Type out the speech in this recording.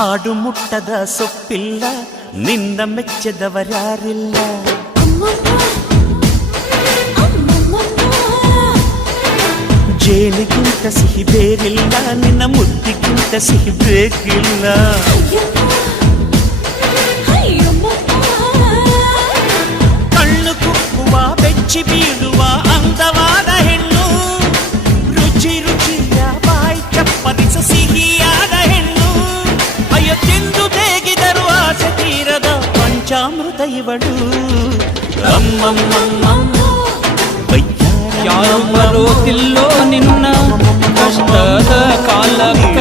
ಆಡು ಮುಟ್ಟದ ಸೊಪ್ಪಿಲ್ಲ ನಿನ್ನ ಮೆಚ್ಚದವರ್ಯಾರಿಲ್ಲ ಜೇನಿಗಿಂತ ಸಿಹಿ ಬೇರಿಲ್ಲ ನಿನ್ನ ಮುದ್ದಿಗಿಂತ ಸಿಹಿ ಬೇಕಿಲ್ಲ ಕಣ್ಣು ಕುಕ್ಕುವ ಬೆಚ್ಚಿ ಬೀಳುವ ಅಂದವಾದ ಹೆಣ್ಣು ರುಚಿ ರುಚಿಯ ಬಾಯಿ ಚಪ್ಪರಿಸ ಸಿಹಿಯಾದ ಹೆಣ್ಣು ಅಯ್ಯ ತಿಂದು ತೇಗಿದರು ಆಸೆ ತೀರದ ಪಂಚಾಮೃತ ಇವಳು ಯಾರು ಬರೋದಿಲ್ಲೋ ನಿನ್ನ ಕಷ್ಟದ ಕಾಲಕ್ಕ